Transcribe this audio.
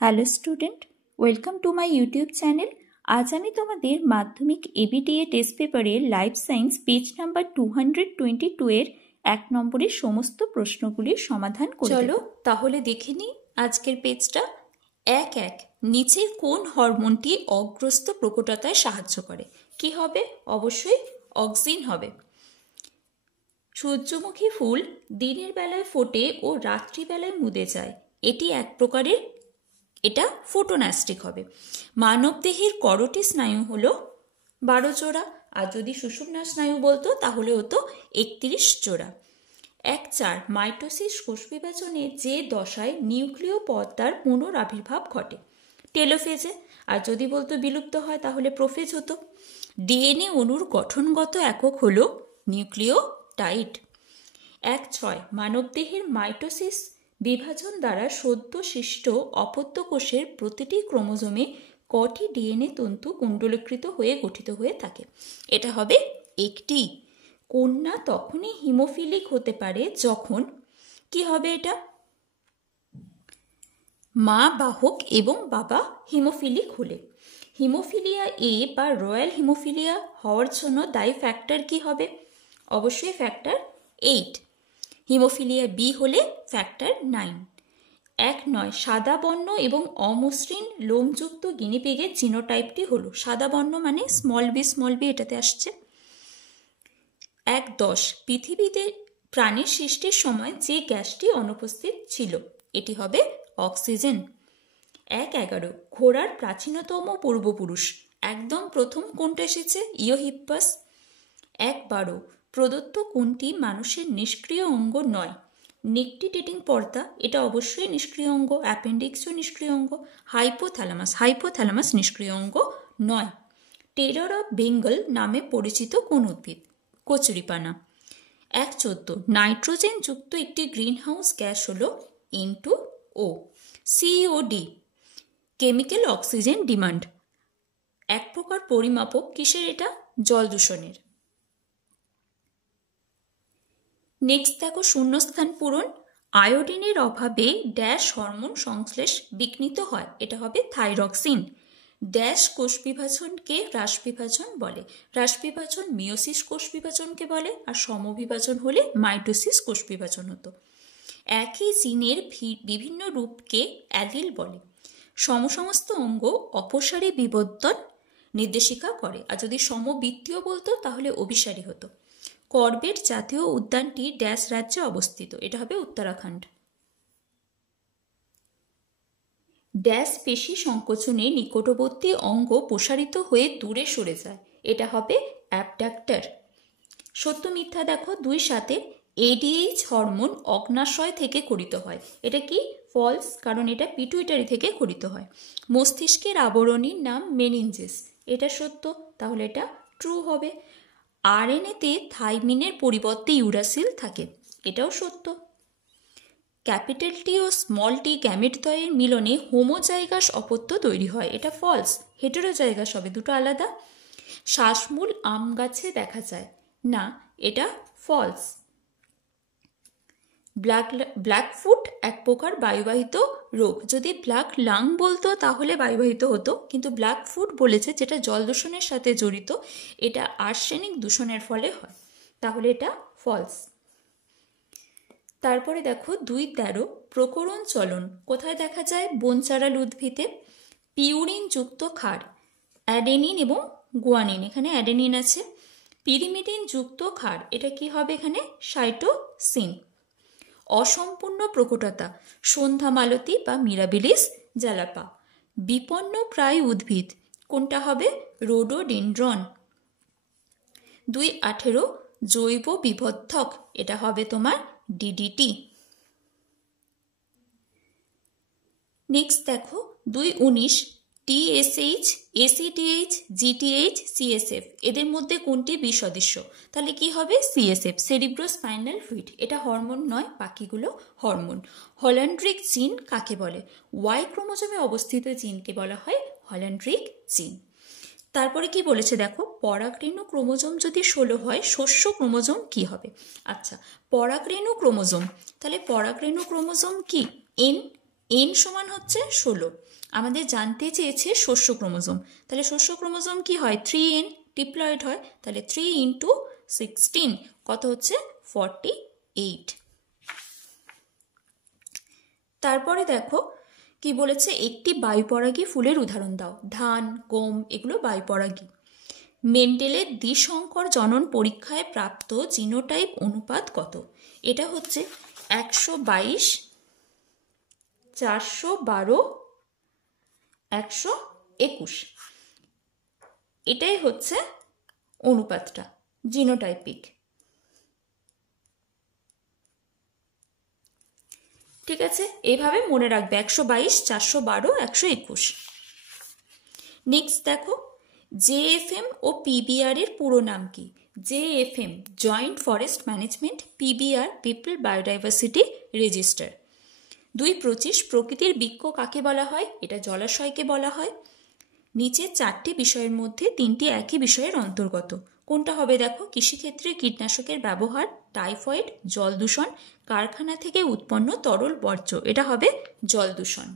Hello student, welcome to my YouTube channel. আজ আমি তোমাদের মাধ্যমিক এবিটিএ টেস্ট পেপারের লাইফ সায়েন্স পেজ নাম্বার 222 এর 1 নম্বরের সমস্ত প্রশ্নগুলির সমাধান করে চলো তাহলে দেখে নিই আজকের পেজটা। এক নিচের কোন হরমোনটি অগ্রস্ত প্রকটতায় সাহায্য করে? কি হবে? অবশ্যই অক্সিন হবে। সূর্যমুখী ফুল দিনের বেলায় ফোটে ও রাত্রিবেলায় মুদে যায়, এটি এক প্রকারের, এটা ফোটোনাস্টিক হবে। মানবদেহের করটি স্নায়ু হলো 12 জোড়া, আর যদি সুষুম্না স্নায়ু বলতো তাহলে হতো 31 জোড়া। 4 মাইটোসিস কোষ বিভাজনে যে দশায় নিউক্লিয় পর্দার পুনরাবির্ভাব ঘটে, টেলোফেজে। আর যদি বলতো বিলুপ্ত হয় তাহলে প্রোফেজ হতো। ডিএনএ অণুর গঠনগত একক হলো নিউক্লিওটাইড। 6 মানবদেহের মাইটোসিস বিভাজন দ্বারা সদ্য সৃষ্ট অপত্য কোষের প্রতিটি ক্রোমোজোমে কটি ডিএনএ তন্তু কুণ্ডলীকৃত হয়ে গঠিত হয়ে থাকে? এটা হবে একটি। কন্যা তখনই হিমোফিলিক হতে পারে যখন কি হবে? এটা মা বাহক এবং বাবা হিমোফিলিক হলে। হিমোফিলিয়া এ বা রয়্যাল হিমোফিলিয়া হওয়ার জন্য দায়ী ফ্যাক্টর কি হবে? অবশ্যই ফ্যাক্টর 8। হিমোফিলিয়া বি হলে ফ্যাক্টর 9। 9 সাদা বর্ণ এবং অমসৃণ লোমযুক্ত গিনিপিগের জিনোটাইপটি হলো, সাদা বর্ণ মানে স্মল বি এটাতে আসছে। 10 পৃথিবীতে প্রাণীর সৃষ্টির সময় যে গ্যাসটি অনুপস্থিত ছিল, এটি হবে অক্সিজেন। 11 ঘোড়ার প্রাচীনতম পূর্বপুরুষ একদম প্রথম কোনটা এসেছে? ইওহিপ্পাস। 12 প্রদত্ত কোনটি মানুষের নিষ্ক্রিয় অঙ্গ নয়? নিকটিটেটিং পর্দা, এটা অবশ্যই নিষ্ক্রিয় অঙ্গ। অ্যাপেন্ডিক্সও নিষ্ক্রিয় অঙ্গ। হাইপোথ্যালামাস নিষ্ক্রিয় অঙ্গ নয়। টেরর অফ বেঙ্গল নামে পরিচিত কোন উদ্ভিদ? কচুরিপানা। 14 নাইট্রোজেন যুক্ত একটি গ্রিনহাউস গ্যাস হলো N2O। COD chemical oxygen demand, এক প্রকার পরিমাপক কিসের? এটা জল দূষণের। নেক্সট দেখো শূন্যস্থান পূরণ। আয়োডিনের অভাবে ড্যাশ হরমোন সংশ্লেষ বিঘ্নিত হয়, এটা হবে থাইরক্সিন। ড্যাশ কোষ বিভাজনকে হ্রাস বিভাজন বলে। হ্রাস বিভাজন মিওসিস কোষ বিভাজনকে বলে, আর সমবিভাজন হলে মাইটোসিস কোষ বিভাজন হতো। একই জিনের বিভিন্ন রূপকে অ্যালিল বলে। সমস্ত অঙ্গ অপসারী বিবর্তন নির্দেশিকা করে, আর যদি সমবৃত্তীয় বলতো তাহলে অভিসারী হতো। করবেট জাতীয় উদ্যানটি ড্যাশ রাজ্যে অবস্থিত, এটা হবে উত্তরাখণ্ড। ড্যাশ পেশি সংকোচনে নিকটবর্তী অঙ্গ প্রসারিত হয়ে দূরে সরে যায়, এটা হবে অ্যাবডাক্টর। সত্য মিথ্যা দেখো 2 সাথে। এডিএইচ হরমোন অগ্নাশয় থেকে খরিত হয়, এটা কি? ফলস, কারণ এটা পিটুইটারি থেকে খরিত হয়। মস্তিষ্কের আবরণীর নাম মেনিনজেস, এটা সত্য, তাহলে এটা ট্রু হবে। আরএনএতে থাইমিনের পরিবর্তে ইউরাসিল থাকে, এটাও সত্য। ক্যাপিটাল টি ও স্মল টি গ্যামেটদ্বয়ের মিলনে হোমোজাইগাস অপত্য তৈরি হয়, এটা ফলস। হেটেরোজাইগাস হবে, দুটো আলাদা। শ্বাসমূল আম গাছে দেখা যায় না, এটা ফলস। ব্ল্যাকফুট এক প্রকার বায়ুবাহিত রোগ। যদি ব্ল্যাক লাং বলতো তাহলে বায়ুবাহিত হতো, কিন্তু ব্ল্যাকফুট বলেছে যেটা জল দূষণের সাথে জড়িত, এটা আর্সেনিক দূষণের ফলে হয়, তাহলে এটা ফলস। তারপরে দেখো 2.13 প্রকরণ চলন কোথায় দেখা যায়? বনচারাল উদ্ভিদে। পিউরিন যুক্ত ক্ষার, অ্যাডেনিন এবং গুয়ানিন, এখানে অ্যাডেনিন আছে। পিরিমিডিন যুক্ত ক্ষার, এটা কি হবে? এখানে সাইটোসিন। অসম্পূর্ণ প্রকটতা সন্ধ্যা মালতী বা মিরাবিলিস জ্যালাপা। বিপন্ন প্রায় উদ্ভিদ কোনটা হবে? রোডোডেনড্রন। 2.18 জৈব বিবর্ধক, এটা হবে তোমার ডিডিটি। নেক্সট দেখো 2.19 টিএসএইচ, এসিটিএইচ, জিটিএইচ, সিএসএফ এদের মধ্যে কোনটি বিসদৃশ্য? তাহলে কি হবে? সিএসএফ, সেরিব্রোস্পাইনাল ফ্লুইড, এটা হরমোন নয়, বাকিগুলো হরমোন। হল্যান্ড্রিক জিন কাকে বলে? ওয়াই ক্রোমোজোমে অবস্থিত জিনকে বলা হয় হল্যান্ড্রিক জিন। তারপরে কি বলেছে দেখো, পরাগরেণু ক্রোমোজোম যদি 16 হয়, শস্য ক্রোমোজোম কি হবে? আচ্ছা, পরাগরেণু ক্রোমোজোম, তাহলে পরাগরেণু ক্রোমোজোম কি? এন সমান হচ্ছে 16। আমাদের জানতে চেয়েছে শস্য ক্রোমোজোম, তাহলে শস্য ক্রোমোজোম কি হয়? 3n ডিপ্লয়েড হয়, তাহলে 3 × 16 কত হচ্ছে? 48। তারপরে দেখো কি বলেছে, একটি বায়ুপরাগী ফুলের উদাহরণ দাও। ধান, গম এগুলো বায়ুপরাগী। মেন্ডেলের দ্বিসংকর জনন পরীক্ষায় প্রাপ্ত জিনোটাইপ অনুপাত কত? এটা হচ্ছে 122, 412, 121। এটাই হচ্ছে অনুপাতটা জিনোটাইপিক। ঠিক আছে, এইভাবে মনে রাখবে 122, 412, 121। নেক্সট দেখো, জেএফএম ও পিবিআর এর পুরো নাম কি? JFM joint forest management, PBR people biodiversity register. 2.25 প্রকৃতির বৃক্ষ কাকে বলা হয়? এটা জলাশয়কে বলা হয়। নিচে 4টি বিষয়ের মধ্যে 3টি একই বিষয়ের অন্তর্গত। কোনটা হবে দেখো? কৃষিক্ষেত্রে কীটনাশকের ব্যবহার, টাইফয়েড, জল দূষণ, কারখানা থেকে উৎপন্ন তরল বর্জ্য। এটা হবে জল দূষণ।